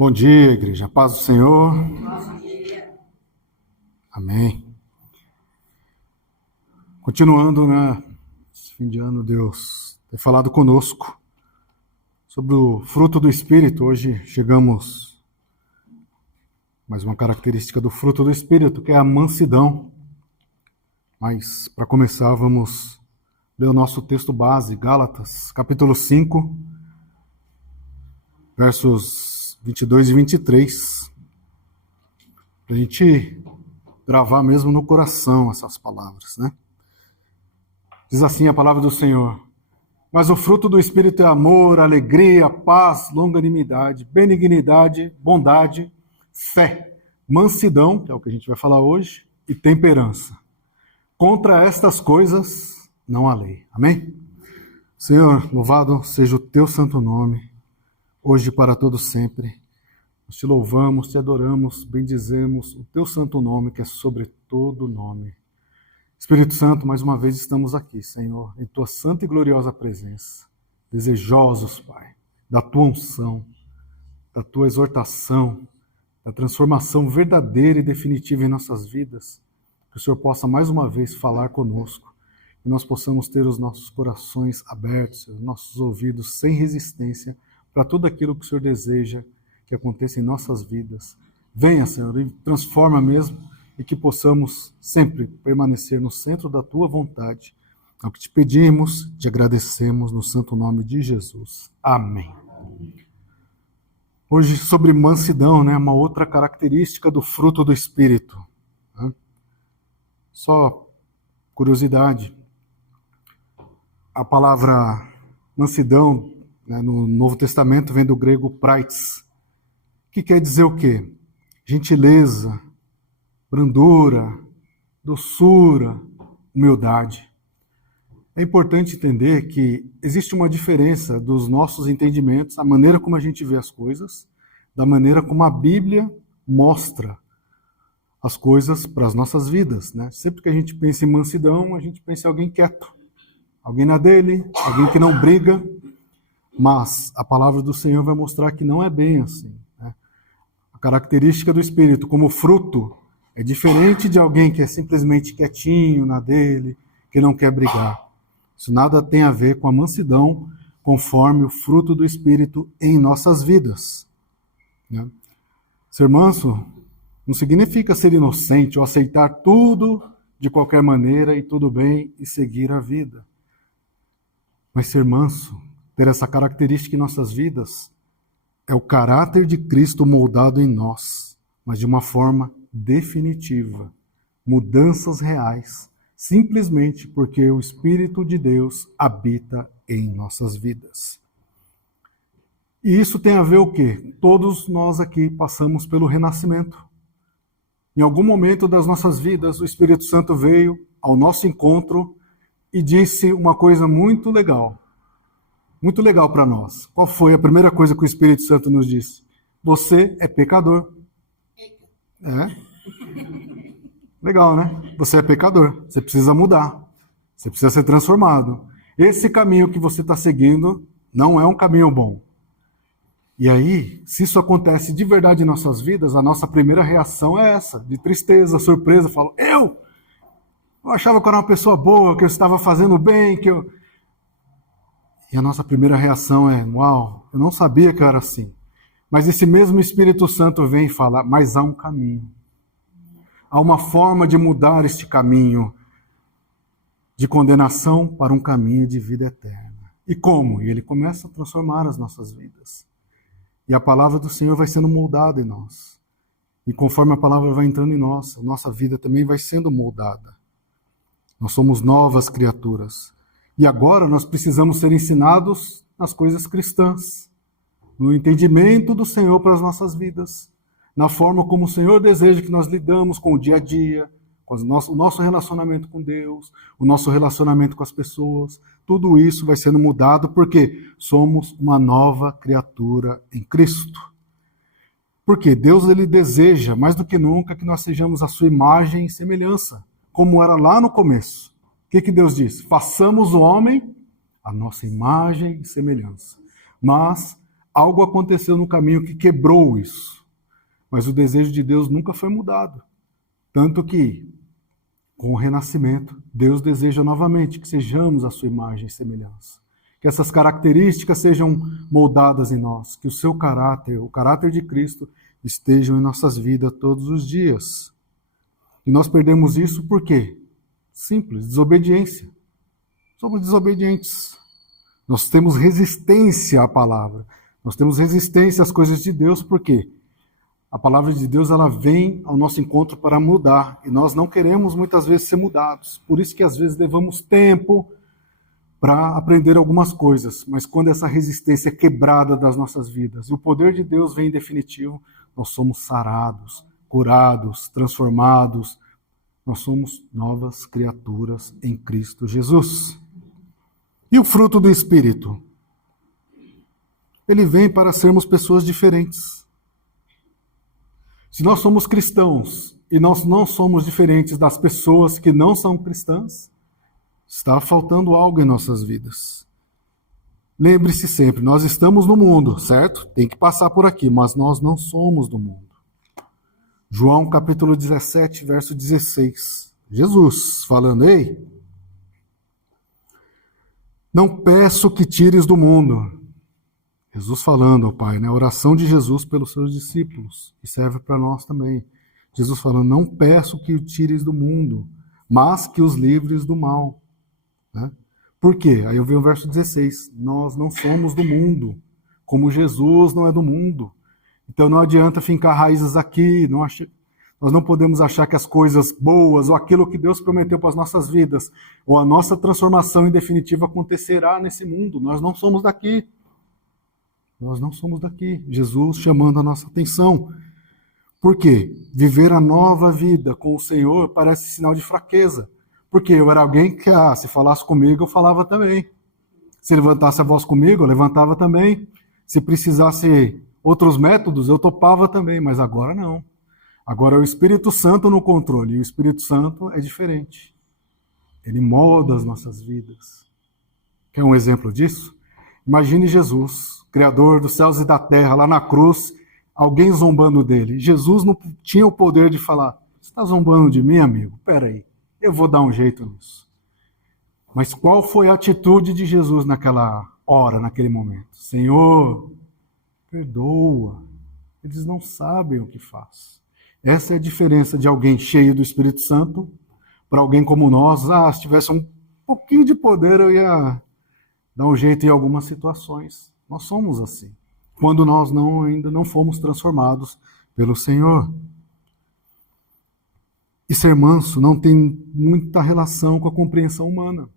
Bom dia, igreja. Paz do Senhor. Bom dia. Amém. Continuando, esse fim de ano, Deus tem falado conosco sobre o fruto do Espírito. Hoje chegamos mais uma característica do fruto do Espírito, que é a mansidão. Mas, para começar, vamos ler o nosso texto base, Gálatas, capítulo 5, versos 22 e 23, para a gente gravar mesmo no coração essas palavras, né? Diz assim a palavra do Senhor: mas o fruto do Espírito é amor, alegria, paz, longanimidade, benignidade, bondade, fé, mansidão, que é o que a gente vai falar hoje, e temperança. Contra estas coisas não há lei. Amém? Senhor, louvado seja o teu santo nome, hoje e para todo sempre. Nós te louvamos, te adoramos, bendizemos o teu santo nome, que é sobre todo nome. Espírito Santo, mais uma vez estamos aqui, Senhor, em tua santa e gloriosa presença, desejosos, Pai, da tua unção, da tua exortação, da transformação verdadeira e definitiva em nossas vidas, que o Senhor possa mais uma vez falar conosco, que nós possamos ter os nossos corações abertos, os nossos ouvidos sem resistência para tudo aquilo que o Senhor deseja que aconteça em nossas vidas. Venha, Senhor, e transforma mesmo, e que possamos sempre permanecer no centro da tua vontade. É o que te pedimos, te agradecemos no santo nome de Jesus. Amém. Hoje sobre mansidão, uma outra característica do fruto do Espírito. Só curiosidade, a palavra mansidão, no Novo Testamento vem do grego praits, que quer dizer o quê? Gentileza, brandura, doçura, humildade. É importante entender que existe uma diferença dos nossos entendimentos, a maneira como a gente vê as coisas, da maneira como a Bíblia mostra as coisas para as nossas vidas. Sempre que a gente pensa em mansidão, a gente pensa em alguém quieto, alguém na dele, alguém que não briga, mas a palavra do Senhor vai mostrar que não é bem assim. A característica do Espírito como fruto é diferente de alguém que é simplesmente quietinho na dele, que não quer brigar. Isso nada tem a ver com a mansidão, conforme o fruto do Espírito em nossas vidas. Ser manso não significa ser inocente ou aceitar tudo de qualquer maneira e tudo bem e seguir a vida. Mas ser manso, ter essa característica em nossas vidas, é o caráter de Cristo moldado em nós, mas de uma forma definitiva. Mudanças reais, simplesmente porque o Espírito de Deus habita em nossas vidas. E isso tem a ver o quê? Todos nós aqui passamos pelo renascimento. Em algum momento das nossas vidas, o Espírito Santo veio ao nosso encontro e disse uma coisa muito legal para nós. Qual foi a primeira coisa que o Espírito Santo nos disse? Você é pecador. Legal, né? Você é pecador. Você precisa mudar. Você precisa ser transformado. Esse caminho que você está seguindo não é um caminho bom. E aí, se isso acontece de verdade em nossas vidas, a nossa primeira reação é essa, de tristeza, surpresa. Falo, eu achava que eu era uma pessoa boa, que eu estava fazendo bem, E a nossa primeira reação é, uau, eu não sabia que eu era assim. Mas esse mesmo Espírito Santo vem e fala, mas há um caminho. Há uma forma de mudar este caminho de condenação para um caminho de vida eterna. E como? E ele começa a transformar as nossas vidas. E a palavra do Senhor vai sendo moldada em nós. E conforme a palavra vai entrando em nós, a nossa vida também vai sendo moldada. Nós somos novas criaturas. E agora nós precisamos ser ensinados nas coisas cristãs, no entendimento do Senhor para as nossas vidas, na forma como o Senhor deseja que nós lidamos com o dia a dia, com o nosso relacionamento com Deus, o nosso relacionamento com as pessoas. Tudo isso vai sendo mudado porque somos uma nova criatura em Cristo. Porque Deus ele deseja, mais do que nunca, que nós sejamos a sua imagem e semelhança, como era lá no começo. O que Deus diz? Façamos o homem a nossa imagem e semelhança. Mas Algo aconteceu no caminho que quebrou isso. Mas o desejo de Deus nunca foi mudado. Tanto que, com o renascimento, Deus deseja novamente que sejamos a sua imagem e semelhança. Que essas características sejam moldadas em nós. Que o seu caráter, o caráter de Cristo, estejam em nossas vidas todos os dias. E nós perdemos isso por quê? Simples, desobediência. Somos desobedientes. Nós temos resistência à palavra. Nós temos resistência às coisas de Deus, por quê? A palavra de Deus, ela vem ao nosso encontro para mudar. E nós não queremos, muitas vezes, ser mudados. Por isso que, às vezes, levamos tempo para aprender algumas coisas. Mas quando essa resistência é quebrada das nossas vidas, e o poder de Deus vem em definitivo, nós somos sarados, curados, transformados. Nós somos novas criaturas em Cristo Jesus. E o fruto do Espírito? Ele vem para sermos pessoas diferentes. Se nós somos cristãos e nós não somos diferentes das pessoas que não são cristãs, está faltando algo em nossas vidas. Lembre-se sempre, nós estamos no mundo, certo? Tem que passar por aqui, mas nós não somos do mundo. João capítulo 17, verso 16. Jesus falando, ei, não peço que tires do mundo. Jesus falando ao Pai, né? A oração de Jesus pelos seus discípulos, que serve para nós também. Jesus falando, não peço que o tires do mundo, mas que os livres do mal. Né? Por quê? Aí eu vi o verso 16, nós não somos do mundo, como Jesus não é do mundo. Então não adianta fincar raízes aqui, nós não podemos achar que as coisas boas, ou aquilo que Deus prometeu para as nossas vidas, ou a nossa transformação em definitiva acontecerá nesse mundo. Nós não somos daqui. Nós não somos daqui. Jesus chamando a nossa atenção. Por quê? Viver a nova vida com o Senhor parece sinal de fraqueza. Porque eu era alguém que, se falasse comigo, eu falava também. Se levantasse a voz comigo, eu levantava também. Se precisasse outros métodos, eu topava também. Mas agora não. Agora é o Espírito Santo no controle. E o Espírito Santo é diferente. Ele molda as nossas vidas. Quer um exemplo disso? Imagine Jesus, Criador dos céus e da terra, lá na cruz, alguém zombando dele. Jesus não tinha o poder de falar, você está zombando de mim, amigo? Espera aí, eu vou dar um jeito nisso. Mas qual foi a atitude de Jesus naquela hora, naquele momento? Senhor, perdoa, eles não sabem o que faz. Essa é a diferença de alguém cheio do Espírito Santo para alguém como nós. Se tivesse um pouquinho de poder, eu ia dar um jeito em algumas situações. Nós somos assim. Quando nós ainda não fomos transformados pelo Senhor. E ser manso não tem muita relação com a compreensão humana,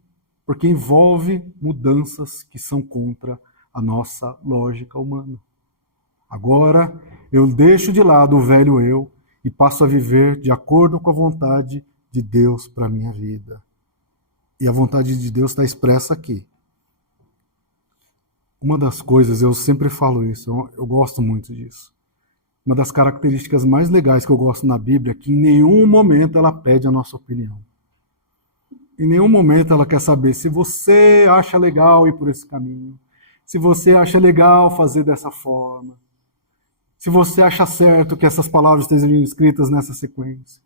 porque envolve mudanças que são contra a nossa lógica humana. Agora, eu deixo de lado o velho eu e passo a viver de acordo com a vontade de Deus para a minha vida. E a vontade de Deus está expressa aqui. Uma das coisas, eu sempre falo isso, eu gosto muito disso. Uma das características mais legais que eu gosto na Bíblia é que em nenhum momento ela pede a nossa opinião. Em nenhum momento ela quer saber se você acha legal ir por esse caminho, se você acha legal fazer dessa forma, se você acha certo que essas palavras estejam escritas nessa sequência.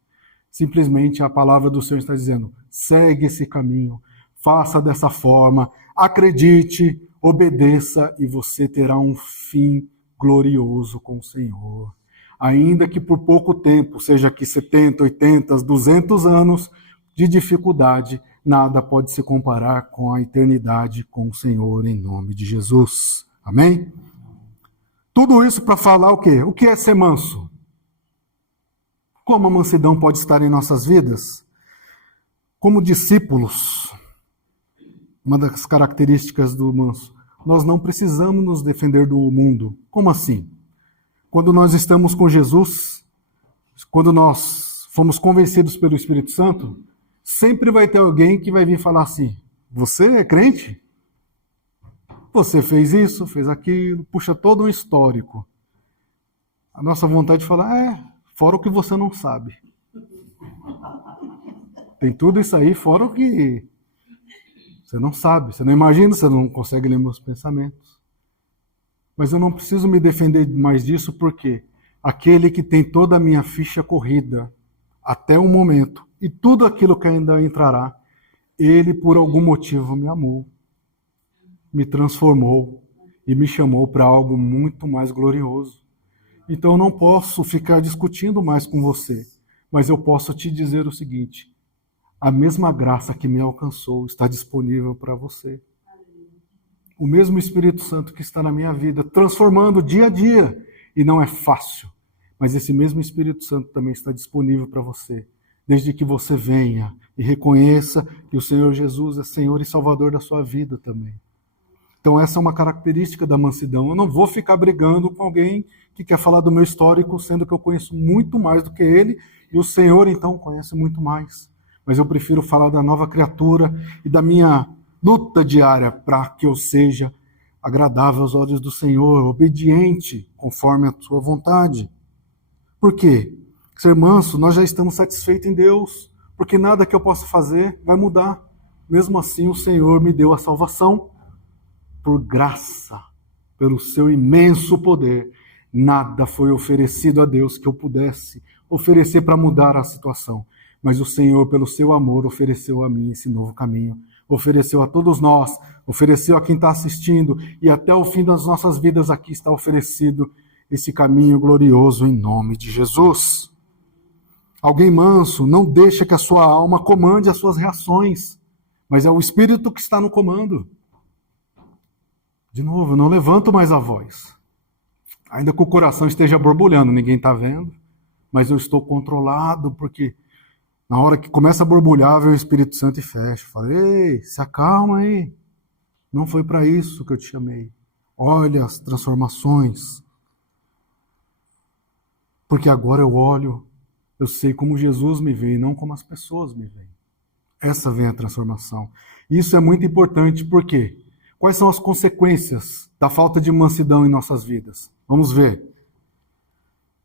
Simplesmente a palavra do Senhor está dizendo, segue esse caminho, faça dessa forma, acredite, obedeça e você terá um fim glorioso com o Senhor. Ainda que por pouco tempo, seja aqui 70, 80, 200 anos de dificuldade, nada pode se comparar com a eternidade com o Senhor em nome de Jesus. Amém? Tudo isso para falar o quê? O que é ser manso? Como a mansidão pode estar em nossas vidas? Como discípulos, uma das características do manso, nós não precisamos nos defender do mundo. Como assim? Quando nós estamos com Jesus, quando nós fomos convencidos pelo Espírito Santo, sempre vai ter alguém que vai vir falar assim, você é crente? Você fez isso, fez aquilo, puxa todo um histórico. A nossa vontade de falar, fora o que você não sabe. Tem tudo isso aí, fora o que você não sabe, você não imagina, você não consegue ler meus pensamentos. Mas eu não preciso me defender mais disso porque aquele que tem toda a minha ficha corrida até o momento e tudo aquilo que ainda entrará, ele por algum motivo me amou, me transformou e me chamou para algo muito mais glorioso. Então eu não posso ficar discutindo mais com você, mas eu posso te dizer o seguinte: a mesma graça que me alcançou está disponível para você. O mesmo Espírito Santo que está na minha vida, transformando dia a dia. E não é fácil, mas esse mesmo Espírito Santo também está disponível para você, desde que você venha e reconheça que o Senhor Jesus é Senhor e Salvador da sua vida também. Então essa é uma característica da mansidão. Eu não vou ficar brigando com alguém que quer falar do meu histórico, sendo que eu conheço muito mais do que ele, e o Senhor então conhece muito mais. Mas eu prefiro falar da nova criatura e da minha luta diária para que eu seja agradável aos olhos do Senhor, obediente conforme a sua vontade. Por quê? Ser manso, nós já estamos satisfeitos em Deus, porque nada que eu possa fazer vai mudar. Mesmo assim, o Senhor me deu a salvação por graça, pelo seu imenso poder. Nada foi oferecido a Deus que eu pudesse oferecer para mudar a situação. Mas o Senhor, pelo seu amor, ofereceu a mim esse novo caminho. Ofereceu a todos nós, ofereceu a quem está assistindo, e até o fim das nossas vidas aqui está oferecido esse caminho glorioso em nome de Jesus. Alguém manso não deixa que a sua alma comande as suas reações, mas é o Espírito que está no comando. De novo, eu não levanto mais a voz. Ainda que o coração esteja borbulhando, ninguém está vendo, mas eu estou controlado, porque na hora que começa a borbulhar, vem o Espírito Santo e fecha. Fala: ei, se acalma aí. Não foi para isso que eu te chamei. Olha as transformações. Porque agora eu olho, eu sei como Jesus me vê e não como as pessoas me veem. Essa vem a transformação. Isso é muito importante, por quê? Quais são as consequências da falta de mansidão em nossas vidas? Vamos ver.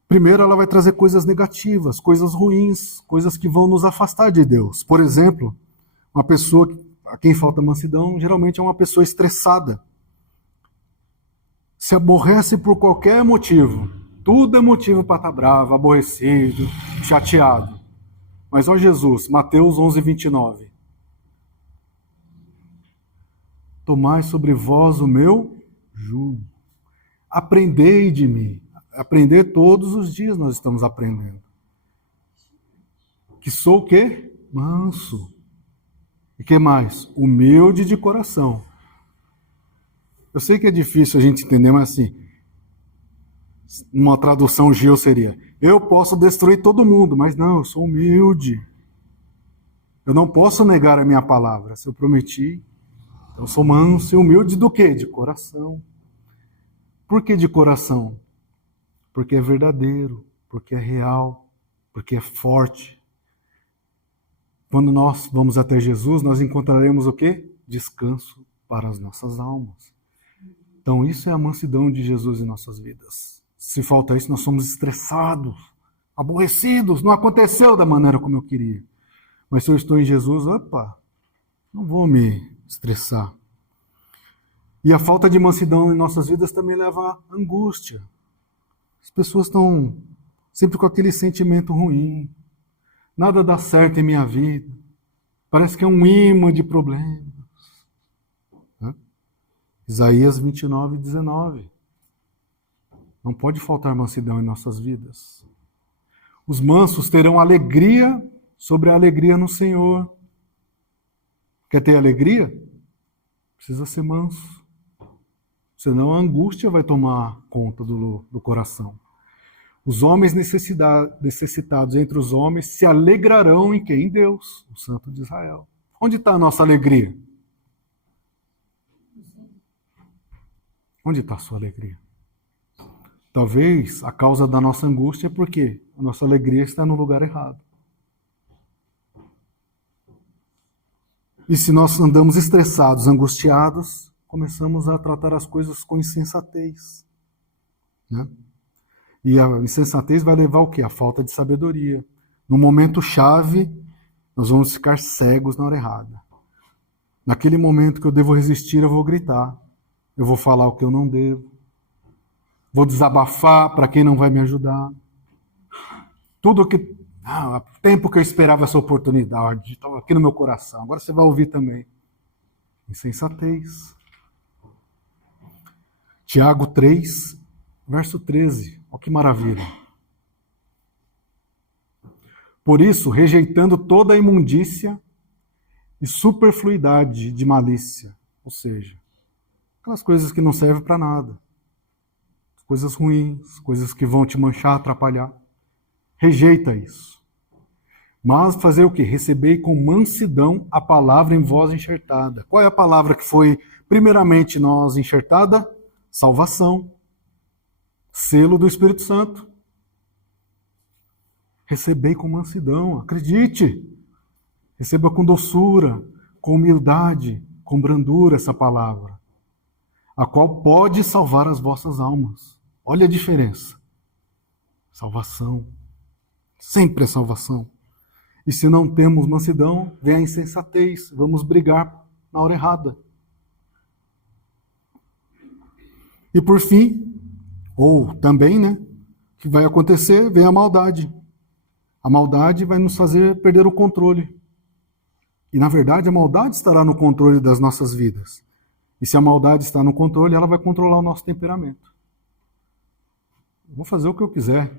Primeiro, ela vai trazer coisas negativas, coisas ruins, coisas que vão nos afastar de Deus. Por exemplo, uma pessoa a quem falta mansidão geralmente é uma pessoa estressada. Se aborrece por qualquer motivo. Tudo é motivo para estar bravo, aborrecido, chateado. Mas ó Jesus, Mateus 11:29. Tomai sobre vós o meu jugo. Aprendei de mim. Aprender todos os dias nós estamos aprendendo. Que sou o quê? Manso. E que mais? Humilde de coração. Eu sei que é difícil a gente entender, mas assim, uma tradução Gil seria: eu posso destruir todo mundo, mas não, eu sou humilde. Eu não posso negar a minha palavra. Se eu prometi, eu sou manso e humilde do quê? De coração. Por que de coração? Porque é verdadeiro, porque é real, porque é forte. Quando nós vamos até Jesus, nós encontraremos o quê? Descanso para as nossas almas. Então isso é a mansidão de Jesus em nossas vidas. Se falta isso, nós somos estressados, aborrecidos, não aconteceu da maneira como eu queria. Mas se eu estou em Jesus, opa, não vou me estressar. E a falta de mansidão em nossas vidas também leva à angústia. As pessoas estão sempre com aquele sentimento ruim. Nada dá certo em minha vida. Parece que é um imã de problemas. Né? Isaías 29:19. Não pode faltar mansidão em nossas vidas. Os mansos terão alegria sobre a alegria no Senhor. Quer ter alegria? Precisa ser manso. Senão a angústia vai tomar conta do coração. Os homens necessitados entre os homens se alegrarão em quem? Em Deus, o Santo de Israel. Onde está a nossa alegria? Onde está a sua alegria? Talvez a causa da nossa angústia é porque a nossa alegria está no lugar errado. E se nós andamos estressados, angustiados, começamos a tratar as coisas com insensatez. Né? E a insensatez vai levar o quê? A falta de sabedoria. No momento chave, nós vamos ficar cegos na hora errada. Naquele momento que eu devo resistir, eu vou gritar. Eu vou falar o que eu não devo. Vou desabafar para quem não vai me ajudar. Tudo que... tempo que eu esperava essa oportunidade, estava aqui no meu coração. Agora você vai ouvir também. Insensatez. Tiago 3, verso 13. Olha que maravilha. Por isso, rejeitando toda a imundícia e superfluidade de malícia, ou seja, aquelas coisas que não servem para nada, coisas ruins, coisas que vão te manchar, atrapalhar, rejeita isso. Mas fazer o quê? Receber com mansidão a palavra em vós enxertada. Qual é a palavra que foi primeiramente nós enxertada? Salvação. Selo do Espírito Santo. Recebei com mansidão, acredite. Receba com doçura, com humildade, com brandura essa palavra, a qual pode salvar as vossas almas. Olha a diferença. Salvação. Sempre é salvação. E se não temos mansidão, vem a insensatez. Vamos brigar na hora errada. E por fim, ou também, né, o que vai acontecer, vem a maldade. A maldade vai nos fazer perder o controle. E, na verdade, a maldade estará no controle das nossas vidas. E se a maldade está no controle, ela vai controlar o nosso temperamento. Eu vou fazer o que eu quiser.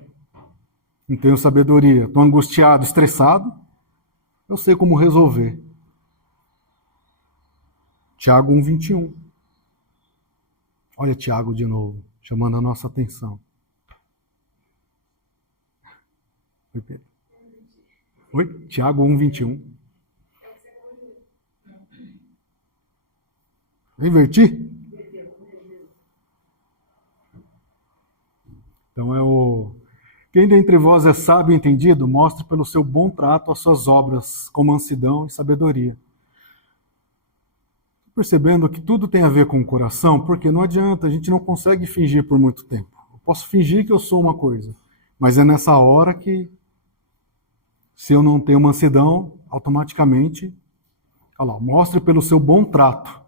Não tenho sabedoria. Estou angustiado, estressado. Eu sei como resolver. Tiago 1:21. Olha Tiago de novo, chamando a nossa atenção. Oi, Pedro. Oi? Tiago 1:21. Eu inverti? Então é o... Quem dentre vós é sábio e entendido, mostre pelo seu bom trato as suas obras com mansidão e sabedoria. Percebendo que tudo tem a ver com o coração, porque não adianta, a gente não consegue fingir por muito tempo. Eu posso fingir que eu sou uma coisa, mas é nessa hora que, se eu não tenho mansidão, automaticamente, olha lá, mostre pelo seu bom trato.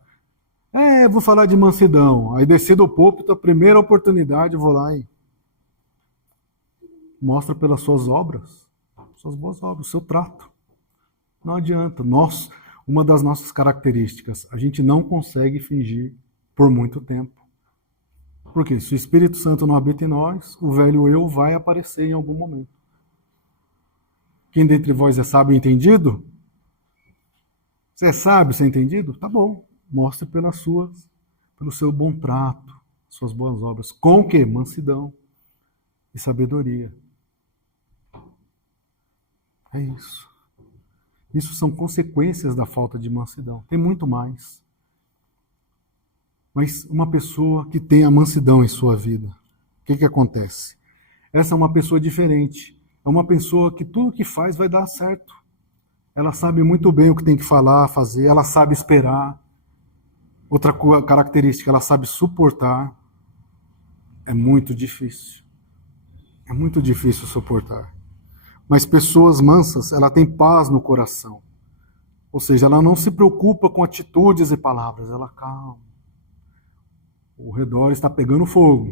Vou falar de mansidão. Aí desci do púlpito, a primeira oportunidade, vou lá e mostra pelas suas obras, suas boas obras, o seu trato. Não adianta. Uma das nossas características, a gente não consegue fingir por muito tempo. Porque se o Espírito Santo não habita em nós, o velho eu vai aparecer em algum momento. Quem dentre vós é sábio e entendido? Você é sábio, você é entendido? Tá bom. Mostre pelo seu bom trato, suas boas obras. Com o quê? Mansidão e sabedoria. É isso. Isso são consequências da falta de mansidão. Tem muito mais. Mas uma pessoa que tem a mansidão em sua vida, o que acontece? Essa é uma pessoa diferente. É uma pessoa que tudo que faz vai dar certo. Ela sabe muito bem o que tem que falar, fazer, ela sabe esperar. Outra característica, ela sabe suportar. É muito difícil. É muito difícil suportar. Mas pessoas mansas, ela tem paz no coração. Ou seja, ela não se preocupa com atitudes e palavras. Ela calma. O redor está pegando fogo.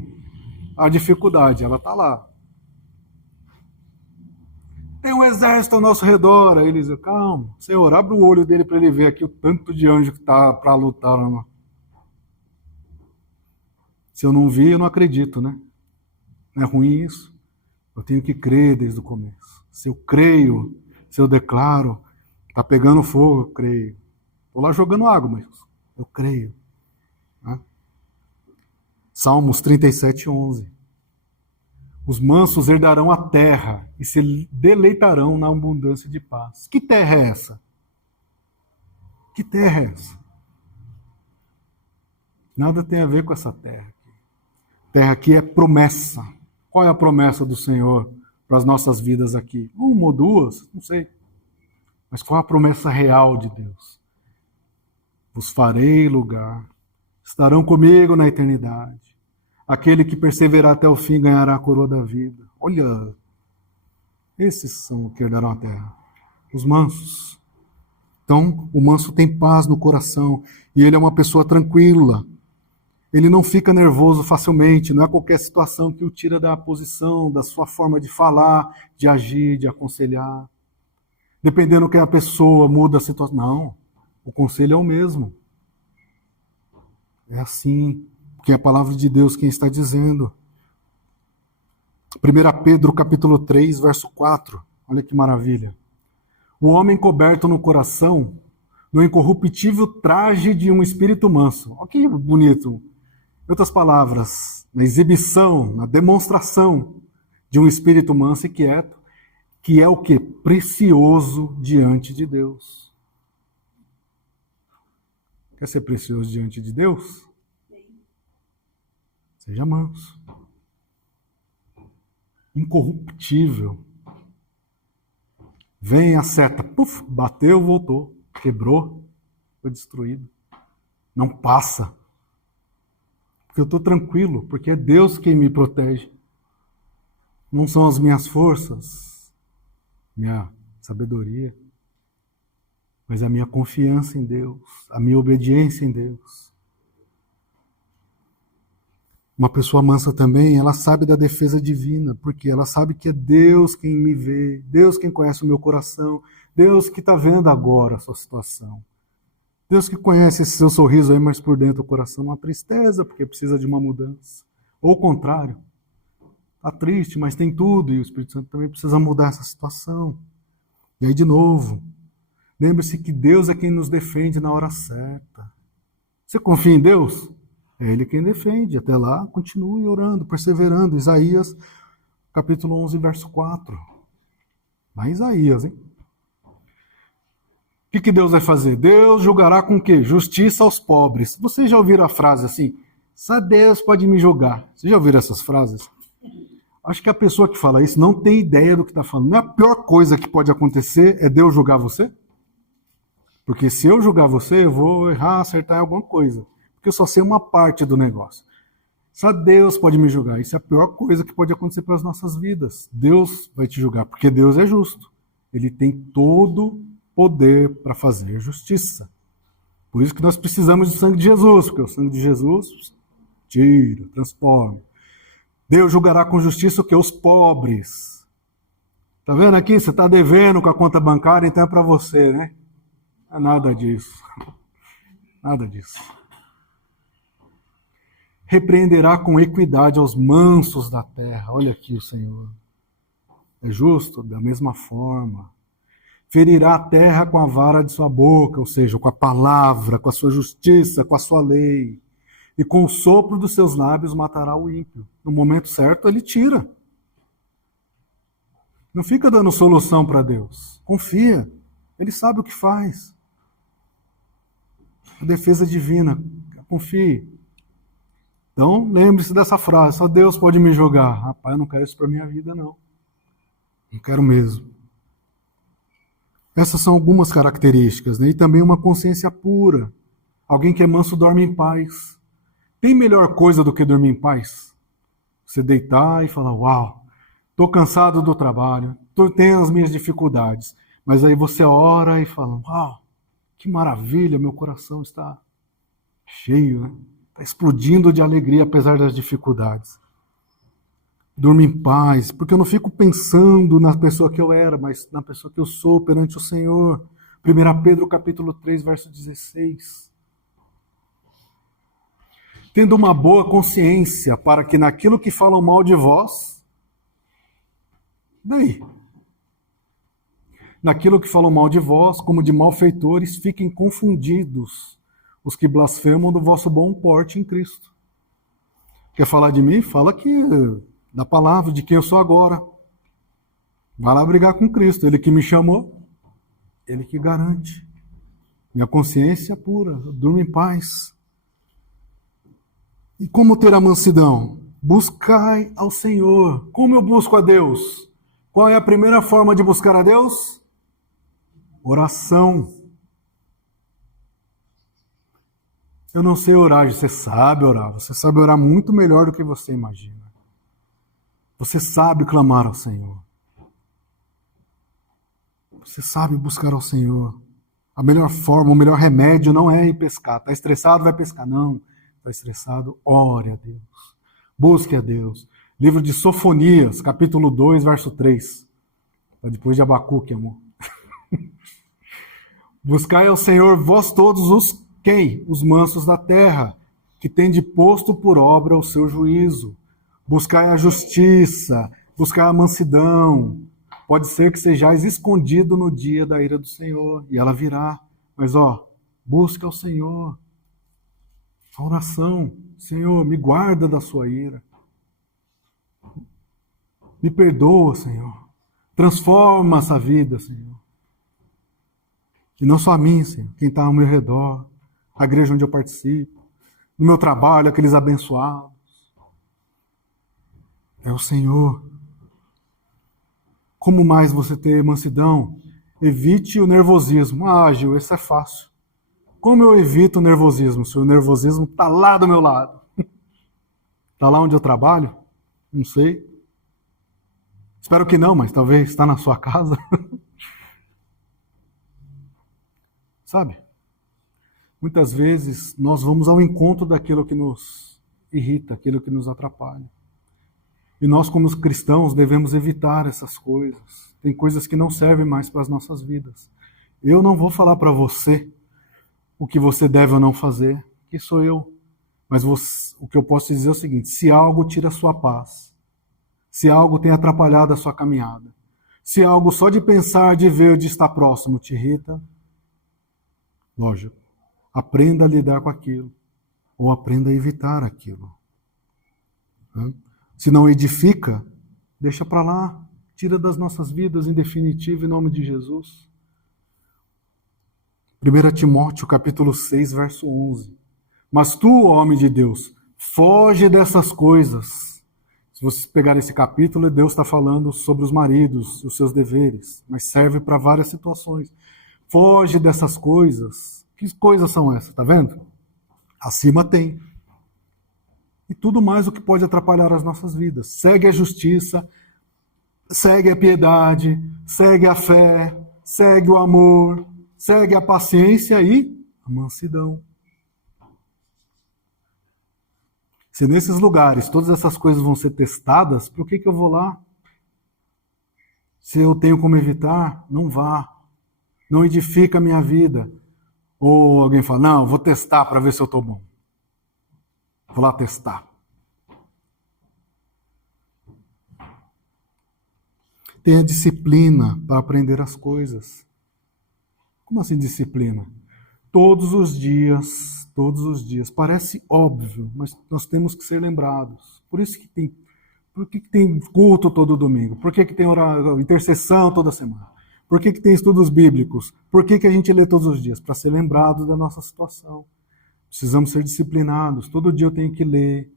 A dificuldade, ela está lá. Tem um exército ao nosso redor. Aí ele diz, calma, Senhor, abre o olho dele para ele ver aqui o tanto de anjo que está para lutar. Se eu não vi, eu não acredito, né? Não é ruim isso? Eu tenho que crer desde o começo. Se eu creio, se eu declaro, está pegando fogo, eu creio. Estou lá jogando água, mas eu creio. Né? Salmos 37:11. Os mansos herdarão a terra e se deleitarão na abundância de paz. Que terra é essa? Que terra é essa? Nada tem a ver com essa terra. Terra aqui é promessa. Qual é a promessa do Senhor para as nossas vidas aqui? Uma ou duas? Não sei. Mas qual a promessa real de Deus? Vos farei lugar. Estarão comigo na eternidade. Aquele que perseverar até o fim ganhará a coroa da vida. Olha, esses são que herdarão a terra. Os mansos. Então, o manso tem paz no coração. E ele é uma pessoa tranquila. Ele não fica nervoso facilmente, não é qualquer situação que o tira da posição, da sua forma de falar, de agir, de aconselhar. Dependendo que a pessoa muda a situação. Não, o conselho é o mesmo. É assim, porque é a palavra de Deus quem está dizendo. 1 Pedro capítulo 3, verso 4. Olha que maravilha. O homem coberto no coração, no incorruptível traje de um espírito manso. Olha que bonito. Em outras palavras, na exibição, na demonstração de um espírito manso e quieto, que é o que? Precioso diante de Deus. Quer ser precioso diante de Deus? Seja manso. Incorruptível. Vem a seta, puf, bateu, voltou, quebrou, foi destruído. Não passa. Porque eu estou tranquilo, porque é Deus quem me protege. Não são as minhas forças, minha sabedoria, mas a minha confiança em Deus, a minha obediência em Deus. Uma pessoa mansa também, ela sabe da defesa divina, porque ela sabe que é Deus quem me vê, Deus quem conhece o meu coração, Deus que está vendo agora a sua situação. Deus que conhece esse seu sorriso aí, mas por dentro do coração uma tristeza, porque precisa de uma mudança. Ou o contrário, está triste, mas tem tudo, e o Espírito Santo também precisa mudar essa situação. E aí, de novo, lembre-se que Deus é quem nos defende na hora certa. Você confia em Deus? É Ele quem defende. Até lá, continue orando, perseverando. Isaías, capítulo 11, verso 4. Lá em Isaías, hein? O que Deus vai fazer? Deus julgará com o quê? Justiça aos pobres. Vocês já ouviram a frase assim? Só Deus pode me julgar. Vocês já ouviram essas frases? Acho que a pessoa que fala isso não tem ideia do que está falando. Não é a pior coisa que pode acontecer é Deus julgar você? Porque se eu julgar você, eu vou errar, acertar em alguma coisa. Porque eu só sei uma parte do negócio. Só Deus pode me julgar. Isso é a pior coisa que pode acontecer para as nossas vidas. Deus vai te julgar, porque Deus é justo. Ele tem todo poder para fazer justiça. Por isso que nós precisamos do sangue de Jesus, porque o sangue de Jesus tira, transforma. Deus julgará com justiça o que? Os pobres. Tá vendo aqui? Você está devendo com a conta bancária, então é para você, né? Não é nada disso. Nada disso. Repreenderá com equidade aos mansos da terra. Olha aqui o Senhor. É justo? Da mesma forma. Ferirá a terra com a vara de sua boca, ou seja, com a palavra, com a sua justiça, com a sua lei. E com o sopro dos seus lábios matará o ímpio. No momento certo, ele tira. Não fica dando solução para Deus. Confia. Ele sabe o que faz. A defesa divina. Confie. Então, lembre-se dessa frase. Só Deus pode me julgar. Rapaz, eu não quero isso para minha vida, não. Não quero mesmo. Essas são algumas características, né? E também uma consciência pura. Alguém que é manso dorme em paz. Tem melhor coisa do que dormir em paz? Você deitar e falar, uau, estou cansado do trabalho, tenho as minhas dificuldades. Mas aí você ora e fala, uau, que maravilha, meu coração está cheio, né? Está explodindo de alegria apesar das dificuldades. Durmo em paz, porque eu não fico pensando na pessoa que eu era, mas na pessoa que eu sou perante o Senhor. 1 Pedro capítulo 3, verso 16. Tendo uma boa consciência, para que naquilo que falam mal de vós, daí, naquilo que falam mal de vós, como de malfeitores, fiquem confundidos os que blasfemam do vosso bom porte em Cristo. Quer falar de mim? Fala aqui da palavra, de quem eu sou agora. Vai lá brigar com Cristo. Ele que me chamou, Ele que garante. Minha consciência é pura, eu durmo em paz. E como ter a mansidão? Buscai ao Senhor. Como eu busco a Deus? Qual é a primeira forma de buscar a Deus? Oração. Eu não sei orar, você sabe orar. Você sabe orar muito melhor do que você imagina. Você sabe clamar ao Senhor. Você sabe buscar ao Senhor. A melhor forma, o melhor remédio não é ir pescar. Está estressado, vai pescar. Não. está estressado, ore a Deus. Busque a Deus. Livro de Sofonias, capítulo 2, verso 3. Está depois de Abacuque, amor. Buscai ao Senhor vós todos os quem? Os mansos da terra, que tende posto por obra o seu juízo. Buscai a justiça, buscai a mansidão. Pode ser que sejais escondido no dia da ira do Senhor, e ela virá. Mas, busca ao Senhor. A oração, Senhor, me guarda da sua ira. Me perdoa, Senhor. Transforma essa vida, Senhor. E não só a mim, Senhor, quem está ao meu redor, a igreja onde eu participo, no meu trabalho, aqueles abençoados. É o Senhor. Como mais você ter mansidão? Evite o nervosismo. Gil, isso é fácil. Como eu evito o nervosismo? Se o nervosismo está lá do meu lado. Está lá onde eu trabalho? Não sei. Espero que não, mas talvez está na sua casa. Sabe? Muitas vezes nós vamos ao encontro daquilo que nos irrita, aquilo que nos atrapalha. E nós, como cristãos, devemos evitar essas coisas. Tem coisas que não servem mais para as nossas vidas. Eu não vou falar para você o que você deve ou não fazer, que sou eu. Mas o que eu posso dizer é o seguinte: se algo tira a sua paz, se algo tem atrapalhado a sua caminhada, se algo só de pensar, de ver, de estar próximo te irrita, lógico, aprenda a lidar com aquilo, ou aprenda a evitar aquilo. Se não edifica, deixa para lá, tira das nossas vidas em definitivo, em nome de Jesus. 1 Timóteo, capítulo 6, verso 11. Mas tu, homem de Deus, foge dessas coisas. Se vocês pegarem esse capítulo, Deus está falando sobre os maridos, os seus deveres, mas serve para várias situações. Foge dessas coisas. Que coisas são essas? Está vendo? Acima tem. E tudo mais o que pode atrapalhar as nossas vidas. Segue a justiça, segue a piedade, segue a fé, segue o amor, segue a paciência e a mansidão. Se nesses lugares todas essas coisas vão ser testadas, por que eu vou lá? Se eu tenho como evitar, não vá. Não edifica a minha vida. Ou alguém fala, não, vou testar para ver se eu estou bom. Vou lá testar. Tenha disciplina para aprender as coisas. Como assim disciplina? Todos os dias. Parece óbvio, mas nós temos que ser lembrados. Por que tem culto todo domingo? Por que tem intercessão toda semana? Por que tem estudos bíblicos? Por que a gente lê todos os dias? Para ser lembrado da nossa situação. Precisamos ser disciplinados. Todo dia eu tenho que ler,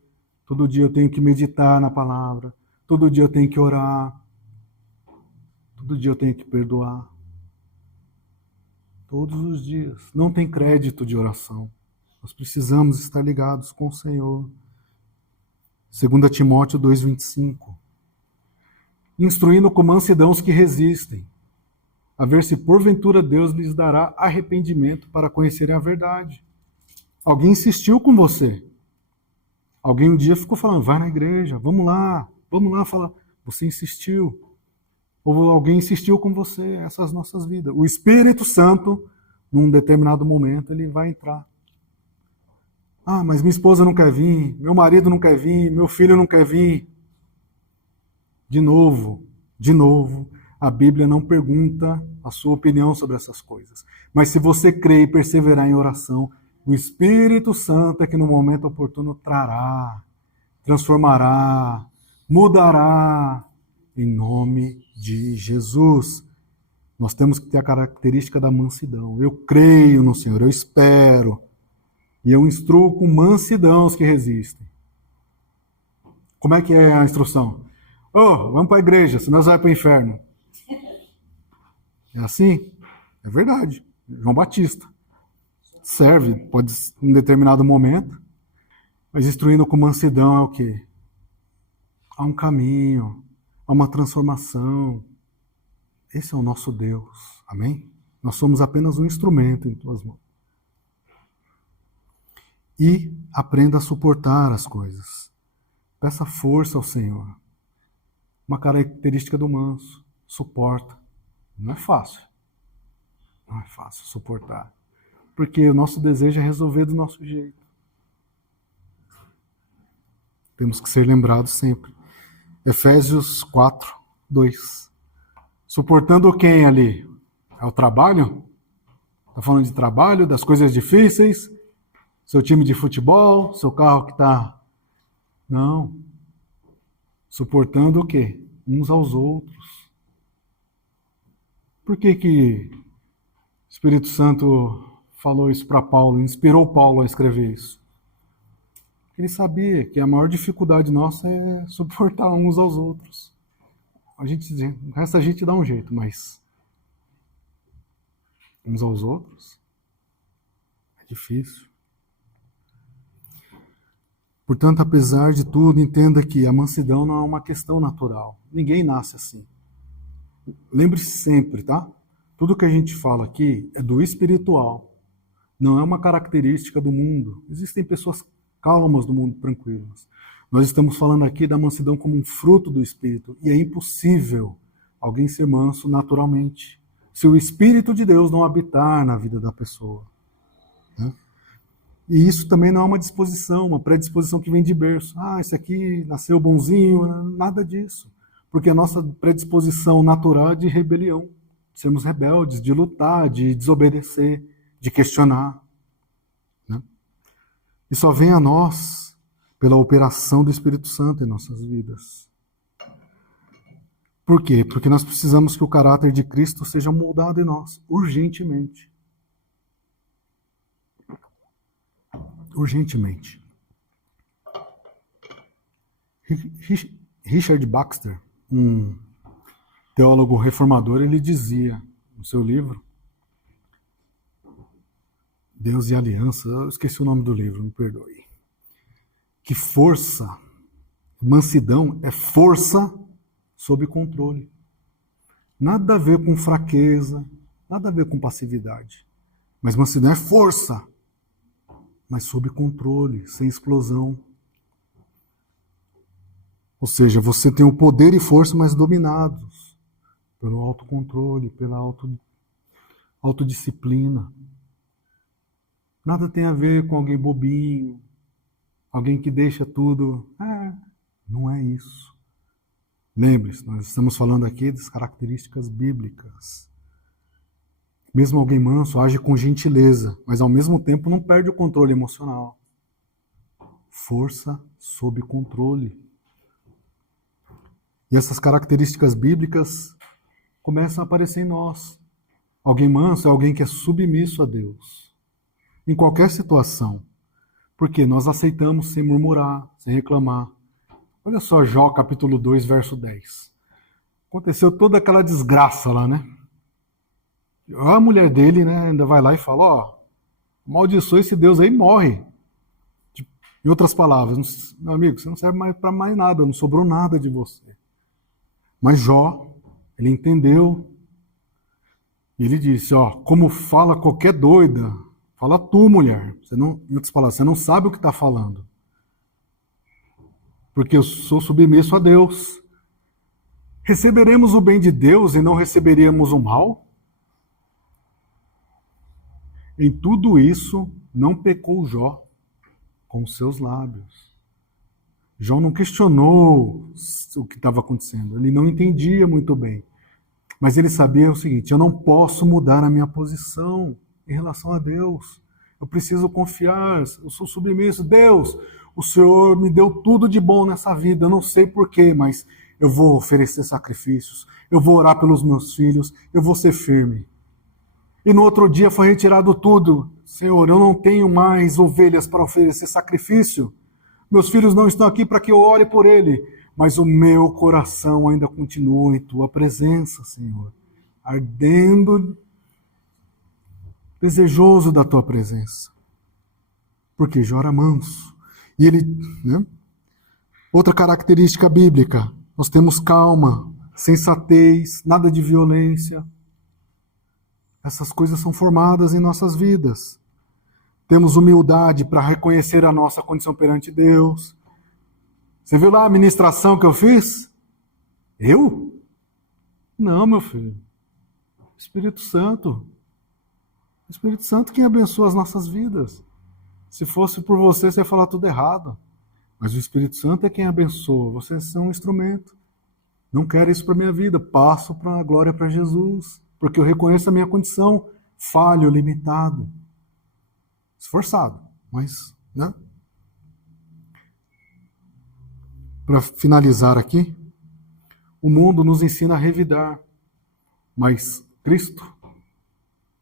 todo dia eu tenho que meditar na palavra, todo dia eu tenho que orar, todo dia eu tenho que perdoar. Todos os dias. Não tem crédito de oração. Nós precisamos estar ligados com o Senhor. 2 Timóteo 2,25. Instruindo com mansidão os que resistem, a ver se porventura Deus lhes dará arrependimento para conhecerem a verdade. Alguém insistiu com você. Alguém um dia ficou falando, vai na igreja, vamos lá falar. Você insistiu. Ou alguém insistiu com você, essas nossas vidas. O Espírito Santo, num determinado momento, ele vai entrar. Mas minha esposa não quer vir, meu marido não quer vir, meu filho não quer vir. De novo, a Bíblia não pergunta a sua opinião sobre essas coisas. Mas se você crer e perseverar em oração, o Espírito Santo é que no momento oportuno trará, transformará, mudará, em nome de Jesus. Nós temos que ter a característica da mansidão. Eu creio no Senhor, eu espero. E eu instruo com mansidão os que resistem. Como é que é a instrução? Vamos para a igreja, senão nós vamos para o inferno. É assim? É verdade. João Batista. Serve, pode em determinado momento, mas instruindo com mansidão é o quê? Há um caminho, há uma transformação. Esse é o nosso Deus. Amém? Nós somos apenas um instrumento em tuas mãos. E aprenda a suportar as coisas. Peça força ao Senhor. Uma característica do manso, suporta. Não é fácil. Não é fácil suportar. Porque o nosso desejo é resolver do nosso jeito. Temos que ser lembrados sempre. Efésios 4, 2. Suportando quem ali? É o trabalho? Está falando de trabalho, das coisas difíceis? Seu time de futebol? Seu carro que está... Não. Suportando o quê? Uns aos outros. Por que o Espírito Santo falou isso para Paulo, inspirou Paulo a escrever isso? Ele sabia que a maior dificuldade nossa é suportar uns aos outros. O resto a gente dá um jeito, mas uns aos outros é difícil. Portanto, apesar de tudo, entenda que a mansidão não é uma questão natural. Ninguém nasce assim. Lembre-se sempre, tá? Tudo que a gente fala aqui é do espiritual. Não é uma característica do mundo. Existem pessoas calmas do mundo, tranquilas. Nós estamos falando aqui da mansidão como um fruto do Espírito. E é impossível alguém ser manso naturalmente, se o Espírito de Deus não habitar na vida da pessoa. Né? E isso também não é uma disposição, uma predisposição que vem de berço. Esse aqui nasceu bonzinho, nada disso. Porque a nossa predisposição natural é de rebelião, de sermos rebeldes, de lutar, de desobedecer, de questionar. Né? E só vem a nós pela operação do Espírito Santo em nossas vidas. Por quê? Porque nós precisamos que o caráter de Cristo seja moldado em nós, urgentemente. Urgentemente. Richard Baxter, um teólogo reformador, ele dizia no seu livro, Deus e Aliança, eu esqueci o nome do livro, me perdoe, que mansidão é força sob controle. Nada a ver com fraqueza, nada a ver com passividade. Mas mansidão é força, mas sob controle, sem explosão. Ou seja, você tem o poder e força, mas dominados pelo autocontrole, pela autodisciplina. Nada tem a ver com alguém bobinho, alguém que deixa tudo. Não é isso. Lembre-se, nós estamos falando aqui das características bíblicas. Mesmo alguém manso age com gentileza, mas ao mesmo tempo não perde o controle emocional. Força sob controle. E essas características bíblicas começam a aparecer em nós. Alguém manso é alguém que é submisso a Deus. Em qualquer situação. Porque nós aceitamos sem murmurar, sem reclamar. Olha só Jó capítulo 2, verso 10. Aconteceu toda aquela desgraça lá, né? A mulher dele, né, ainda vai lá e fala, amaldiçoa esse Deus aí e morre. Em outras palavras, meu amigo, você não serve mais para mais nada, não sobrou nada de você. Mas Jó, ele entendeu. E ele disse, como fala qualquer doida, fala tu, mulher. Em outras palavras, você não sabe o que está falando. Porque eu sou submisso a Deus. Receberemos o bem de Deus e não receberíamos o mal? Em tudo isso, não pecou Jó com os seus lábios. Jó não questionou o que estava acontecendo. Ele não entendia muito bem. Mas ele sabia o seguinte, eu não posso mudar a minha posição em relação a Deus. Eu preciso confiar, eu sou submisso. Deus, o Senhor me deu tudo de bom nessa vida, eu não sei porquê, mas eu vou oferecer sacrifícios, eu vou orar pelos meus filhos, eu vou ser firme. E no outro dia foi retirado tudo. Senhor, eu não tenho mais ovelhas para oferecer sacrifício. Meus filhos não estão aqui para que eu ore por ele, mas o meu coração ainda continua em tua presença, Senhor, ardendo, desejoso da tua presença. Porque Jó era manso. E ele, outra característica bíblica, nós temos calma, sensatez, nada de violência. Essas coisas são formadas em nossas vidas. temos humildade para reconhecer a nossa condição perante Deus. Você viu lá a ministração que eu fiz? Eu? Não, meu filho. Espírito Santo. O Espírito Santo quem abençoa as nossas vidas. Se fosse por você, você ia falar tudo errado. Mas o Espírito Santo é quem abençoa. Vocês são um instrumento. Não quero isso para a minha vida. Passo para a glória para Jesus. Porque eu reconheço a minha condição falho, limitado. Esforçado, mas, né? Para finalizar aqui, o mundo nos ensina a revidar, mas Cristo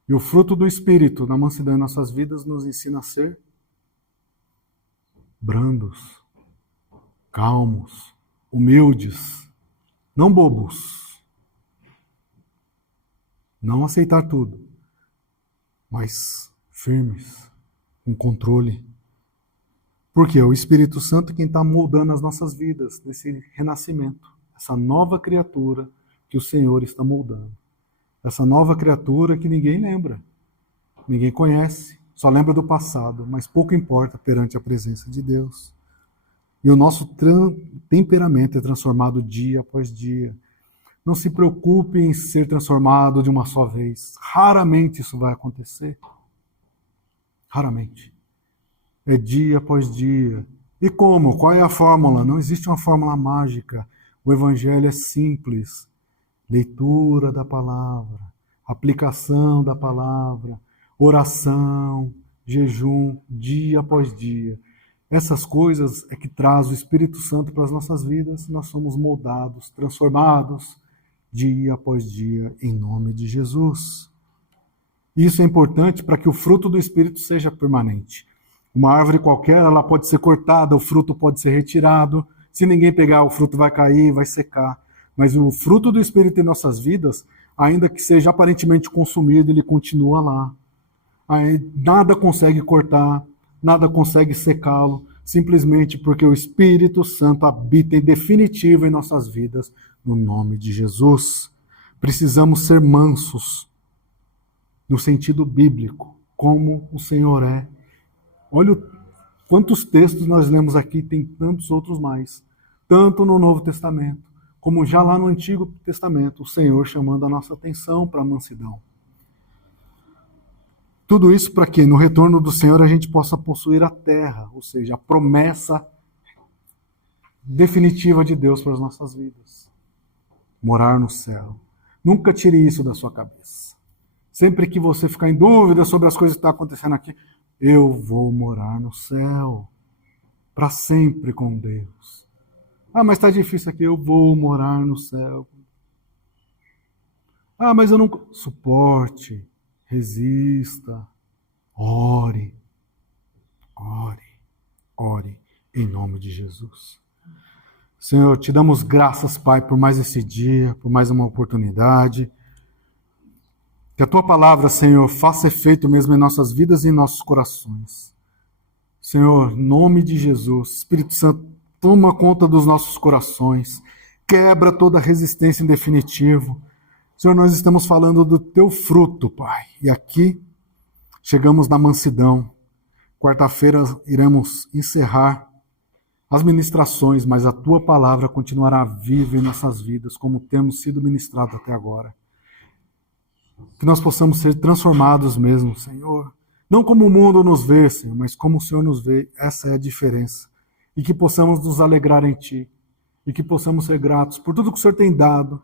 e o fruto do Espírito na mansidão em nossas vidas nos ensina a ser brandos, calmos, humildes, não bobos, não aceitar tudo, mas firmes, com controle. Porque é o Espírito Santo quem está moldando as nossas vidas nesse renascimento, essa nova criatura que o Senhor está moldando. Essa nova criatura que ninguém lembra, ninguém conhece, só lembra do passado, mas pouco importa perante a presença de Deus. E o nosso temperamento é transformado dia após dia. Não se preocupe em ser transformado de uma só vez. Raramente isso vai acontecer. Raramente. É dia após dia. E como? Qual é a fórmula? Não existe uma fórmula mágica. O Evangelho é simples. Leitura da palavra, aplicação da palavra, oração, jejum, dia após dia. Essas coisas é que traz o Espírito Santo para as nossas vidas. Nós somos moldados, transformados, dia após dia, em nome de Jesus. Isso é importante para que o fruto do Espírito seja permanente. Uma árvore qualquer, ela pode ser cortada, o fruto pode ser retirado. Se ninguém pegar, o fruto vai cair, vai secar. Mas o fruto do Espírito em nossas vidas, ainda que seja aparentemente consumido, ele continua lá. Aí, nada consegue cortar, nada consegue secá-lo, simplesmente porque o Espírito Santo habita em definitivo em nossas vidas, no nome de Jesus. Precisamos ser mansos, no sentido bíblico, como o Senhor é. Olha quantos textos nós lemos aqui, tem tantos outros mais. Tanto no Novo Testamento, como já lá no Antigo Testamento, o Senhor chamando a nossa atenção para a mansidão. Tudo isso para que no retorno do Senhor a gente possa possuir a terra, ou seja, a promessa definitiva de Deus para as nossas vidas. Morar no céu. Nunca tire isso da sua cabeça. Sempre que você ficar em dúvida sobre as coisas que estão acontecendo aqui, eu vou morar no céu, para sempre com Deus. Ah, mas está difícil aqui, eu vou morar no céu. Ah, mas eu não... Suporte, resista, ore, em nome de Jesus. Senhor, te damos graças, Pai, por mais esse dia, por mais uma oportunidade. Que a Tua palavra, Senhor, faça efeito mesmo em nossas vidas e em nossos corações. Senhor, em nome de Jesus, Espírito Santo, toma conta dos nossos corações, quebra toda resistência em definitivo. Senhor, nós estamos falando do Teu fruto, Pai, e aqui chegamos na mansidão. Quarta-feira iremos encerrar as ministrações, mas a Tua palavra continuará viva em nossas vidas, como temos sido ministrados até agora. Que nós possamos ser transformados mesmo, Senhor. Não como o mundo nos vê, Senhor, mas como o Senhor nos vê. Essa é a diferença. E que possamos nos alegrar em Ti. E que possamos ser gratos por tudo que o Senhor tem dado.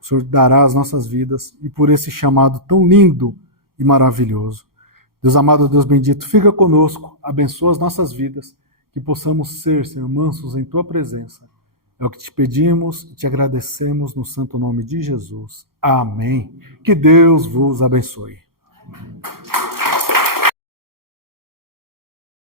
O Senhor dará às nossas vidas e por esse chamado tão lindo e maravilhoso. Deus amado, Deus bendito, fica conosco, abençoa as nossas vidas, que possamos ser, Senhor, mansos em Tua presença. É o que te pedimos e te agradecemos no santo nome de Jesus. Amém. Que Deus vos abençoe.